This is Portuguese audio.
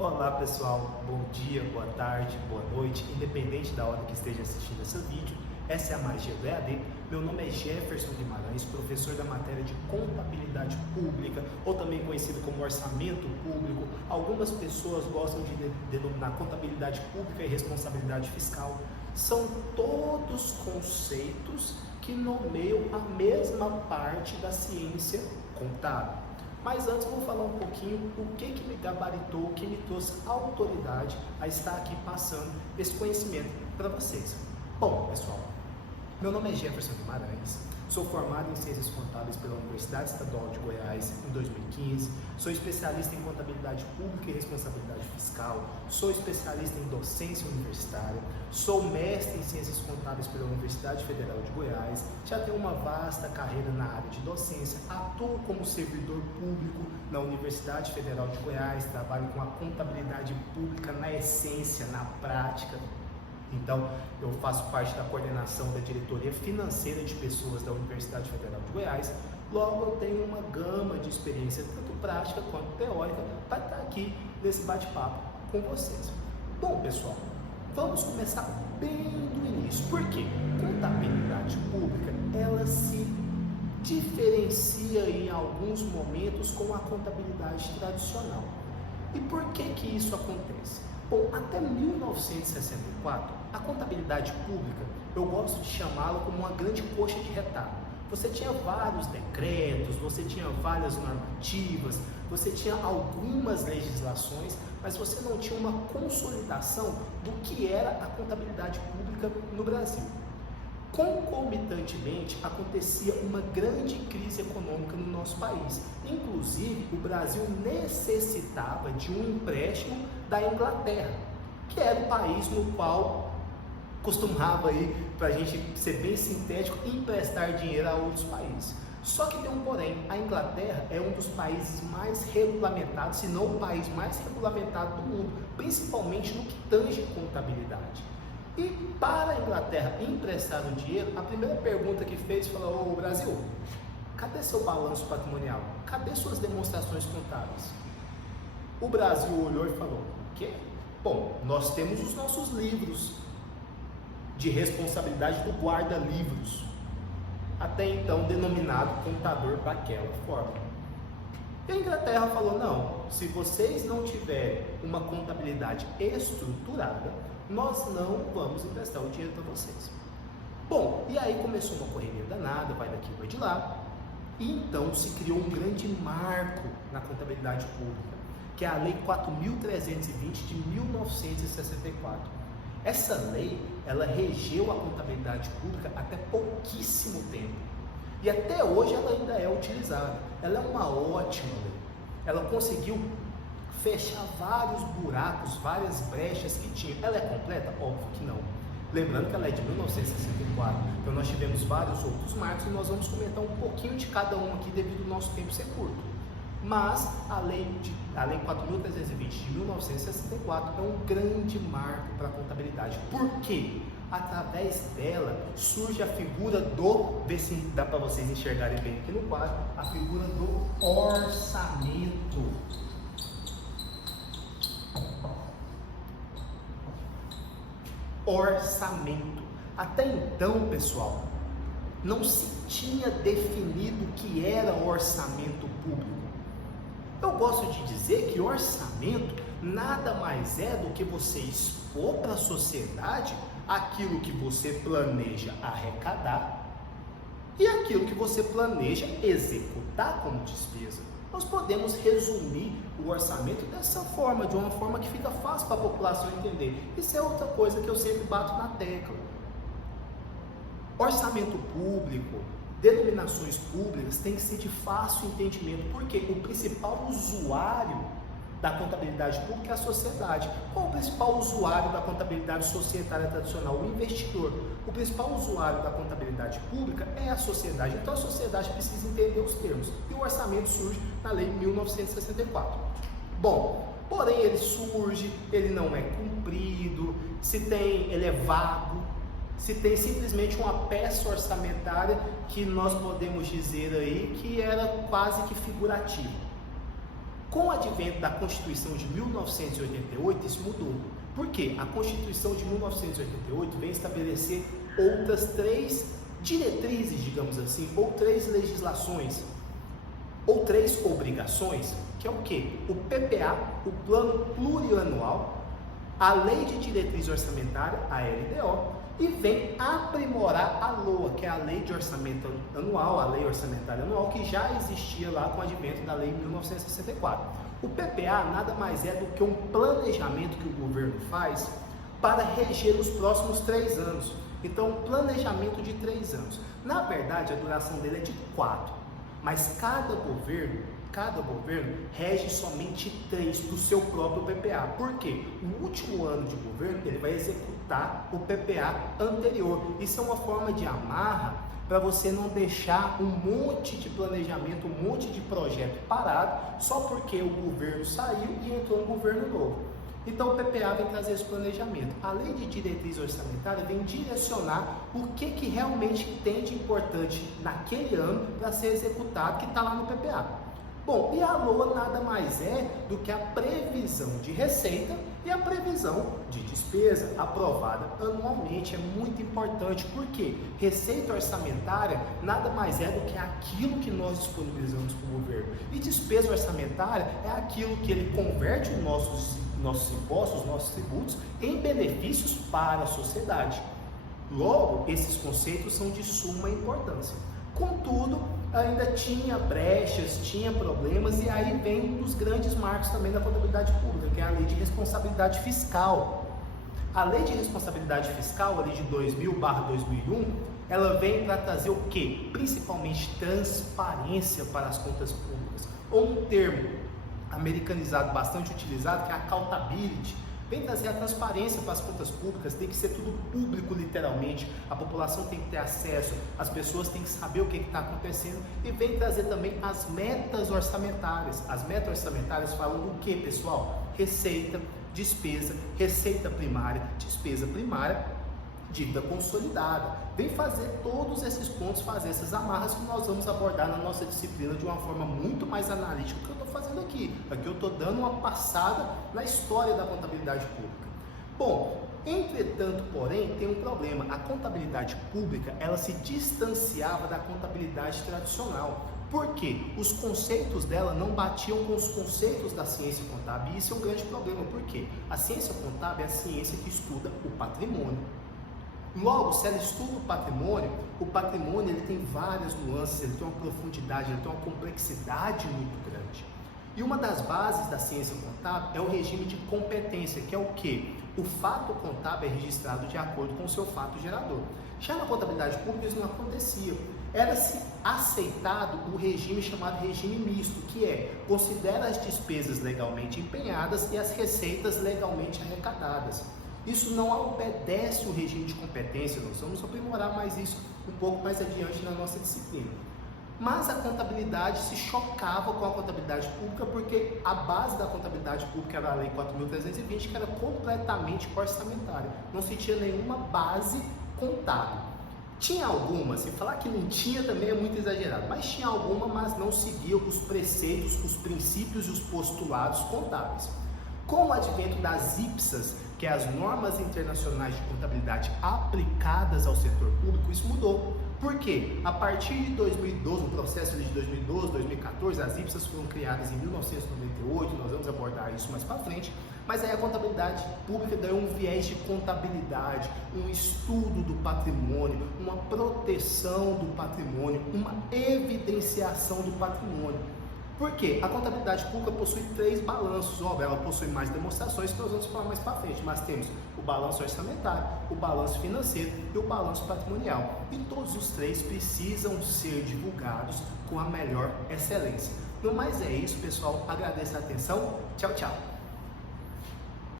Olá pessoal, bom dia, boa tarde, boa noite, independente da hora que esteja assistindo esse vídeo. Essa é a Magia do EAD. Meu nome é Jefferson Guimarães, professor da matéria de Contabilidade Pública, ou também conhecido como Orçamento Público. Algumas pessoas gostam de denominar Contabilidade Pública e Responsabilidade Fiscal. São todos conceitos que nomeiam a mesma parte da ciência contábil. Mas antes eu vou falar um pouquinho o que me gabaritou, o que me trouxe autoridade a estar aqui passando esse conhecimento para vocês. Bom, pessoal, meu nome é Jefferson Guimarães, sou formado em Ciências Contábeis pela Universidade Estadual de Goiás em 2015, sou especialista em Contabilidade Pública e Responsabilidade Fiscal, sou especialista em Docência Universitária, sou mestre em Ciências Contábeis pela Universidade Federal de Goiás, já tenho uma vasta carreira na área de docência, atuo como servidor público na Universidade Federal de Goiás, trabalho com a contabilidade pública na essência, na prática. Então, eu faço parte da coordenação da diretoria financeira de pessoas da Universidade Federal de Goiás. Logo, eu tenho uma gama de experiência, tanto prática quanto teórica, para estar aqui nesse bate-papo com vocês. Bom, pessoal, vamos começar bem do início. Por quê? Contabilidade pública, ela se diferencia em alguns momentos com a contabilidade tradicional. E por que isso acontece? Bom, até 1964, a contabilidade pública, eu gosto de chamá-la como uma grande coxa de retalho. Você tinha vários decretos, você tinha várias normativas, você tinha algumas legislações, mas você não tinha uma consolidação do que era a contabilidade pública no Brasil. Concomitantemente, acontecia uma grande crise econômica no nosso país. Inclusive, o Brasil necessitava de um empréstimo da Inglaterra, que era o país no qual costumava, para a gente ser bem sintético, emprestar dinheiro a outros países. Só que tem um porém, a Inglaterra é um dos países mais regulamentados, se não o país mais regulamentado do mundo, principalmente no que tange contabilidade. E para a Inglaterra emprestar o dinheiro, a primeira pergunta que fez falou: ô Brasil, cadê seu balanço patrimonial? Cadê suas demonstrações contábeis? O Brasil olhou e falou: o quê? Bom, nós temos os nossos livros de responsabilidade do guarda-livros, até então denominado contador daquela forma. E a Inglaterra falou: não, se vocês não tiverem uma contabilidade estruturada, nós não vamos emprestar o dinheiro para vocês. Bom, e aí começou uma correria danada, vai daqui, vai de lá, e então se criou um grande marco na contabilidade pública, que é a Lei 4.320 de 1964. Essa lei, ela regeu a contabilidade pública até pouquíssimo tempo, e até hoje ela ainda é utilizada. Ela é uma ótima lei, ela conseguiu fechar vários buracos, várias brechas que tinha. Ela é completa? Óbvio que não. Lembrando que ela é de 1964, então nós tivemos vários outros marcos e nós vamos comentar um pouquinho de cada um aqui devido ao nosso tempo ser curto. Mas a lei 4.320 de 1964 é um grande marco para a contabilidade. Por quê? Através dela surge a figura do, vê se dá para vocês enxergarem bem aqui no quadro, a figura do orçamento. Orçamento. Até então, pessoal, não se tinha definido o que era orçamento público. Eu gosto de dizer que orçamento nada mais é do que você expor para a sociedade aquilo que você planeja arrecadar e aquilo que você planeja executar como despesa. Nós podemos resumir o orçamento dessa forma, de uma forma que fica fácil para a população entender. Isso é outra coisa que eu sempre bato na tecla. Orçamento público, denominações públicas tem que ser de fácil entendimento, porque o principal usuário da contabilidade pública é a sociedade. Qual o principal usuário da contabilidade societária tradicional? O investidor. O principal usuário da contabilidade pública é a sociedade. Então a sociedade precisa entender os termos. E o orçamento surge na Lei 1964. Bom, porém ele surge, ele não é cumprido, ele é vago, se tem simplesmente uma peça orçamentária que nós podemos dizer aí que era quase que figurativa. Com o advento da Constituição de 1988, isso mudou. Por quê? A Constituição de 1988 vem estabelecer outras 3 diretrizes, digamos assim, ou 3 legislações, ou 3 obrigações, que é o quê? O PPA, o Plano Plurianual, a Lei de Diretriz Orçamentária, a LDO, e vem aprimorar a LOA, que é a Lei de Orçamento Anual, a Lei Orçamentária Anual, que já existia lá com o advento da Lei 1964. O PPA nada mais é do que um planejamento que o governo faz para reger os próximos 3 anos. Então, um planejamento de 3 anos. Na verdade, a duração dele é de 4, mas cada governo rege somente 3 do seu próprio PPA. Por quê? No último ano de governo, ele vai executar o PPA anterior. Isso é uma forma de amarra para você não deixar um monte de planejamento, um monte de projeto parado, só porque o governo saiu e entrou um governo novo. Então o PPA vem trazer esse planejamento. A Lei de Diretriz Orçamentária vem direcionar o que realmente tem de importante naquele ano para ser executado, que está lá no PPA. Bom, e a LOA nada mais é do que a previsão de receita e a previsão de despesa aprovada anualmente. É muito importante, porque receita orçamentária nada mais é do que aquilo que nós disponibilizamos para o governo. E despesa orçamentária é aquilo que ele converte os nossos impostos, os nossos tributos, em benefícios para a sociedade. Logo, esses conceitos são de suma importância. Contudo, ainda tinha brechas, tinha problemas, e aí vem um dos grandes marcos também da contabilidade pública, que é a Lei de Responsabilidade Fiscal. A Lei de Responsabilidade Fiscal, a Lei de 2000/2001, ela vem para trazer o quê? Principalmente transparência para as contas públicas, ou um termo americanizado bastante utilizado, que é accountability. Vem trazer a transparência para as contas públicas, tem que ser tudo público literalmente, a população tem que ter acesso, as pessoas têm que saber o que está acontecendo, e vem trazer também as metas orçamentárias. As metas orçamentárias falam do que, pessoal? Receita, despesa, receita primária, despesa primária, dívida consolidada. Vem fazer todos esses pontos, fazer essas amarras que nós vamos abordar na nossa disciplina de uma forma muito mais analítica do que eu estou fazendo aqui. Aqui eu estou dando uma passada na história da contabilidade pública. Bom, entretanto, porém, tem um problema. A contabilidade pública, ela se distanciava da contabilidade tradicional. Por quê? Os conceitos dela não batiam com os conceitos da ciência contábil, e isso é um grande problema. Por quê? A ciência contábil é a ciência que estuda o patrimônio. Logo, se ela estuda o patrimônio ele tem várias nuances, ele tem uma profundidade, ele tem uma complexidade muito grande. E uma das bases da ciência contábil é o regime de competência, que é o quê? O fato contábil é registrado de acordo com o seu fato gerador. Já na contabilidade pública isso não acontecia. Era-se aceitado o regime chamado regime misto, que é, considera as despesas legalmente empenhadas e as receitas legalmente arrecadadas. Isso não obedece o regime de competência, nós vamos aprimorar mais isso um pouco mais adiante na nossa disciplina. Mas a contabilidade se chocava com a contabilidade pública, porque a base da contabilidade pública era a Lei 4.320, que era completamente orçamentária, não se tinha nenhuma base contábil. Tinha alguma, se falar que não tinha também é muito exagerado, mas tinha alguma, mas não seguia os preceitos, os princípios e os postulados contábeis. Com o advento das IPSAS, que é as normas internacionais de contabilidade aplicadas ao setor público, isso mudou. Por quê? A partir de 2012, no processo de 2012, 2014, as IPSAS foram criadas em 1998, nós vamos abordar isso mais para frente, mas aí a contabilidade pública deu um viés de contabilidade, um estudo do patrimônio, uma proteção do patrimônio, uma evidenciação do patrimônio. Por quê? A contabilidade pública possui 3 balanços, óbvio, ela possui mais demonstrações que nós vamos falar mais para frente, mas temos o balanço orçamentário, o balanço financeiro e o balanço patrimonial. E todos os 3 precisam ser divulgados com a melhor excelência. No mais é isso, pessoal. Agradeço a atenção. Tchau, tchau.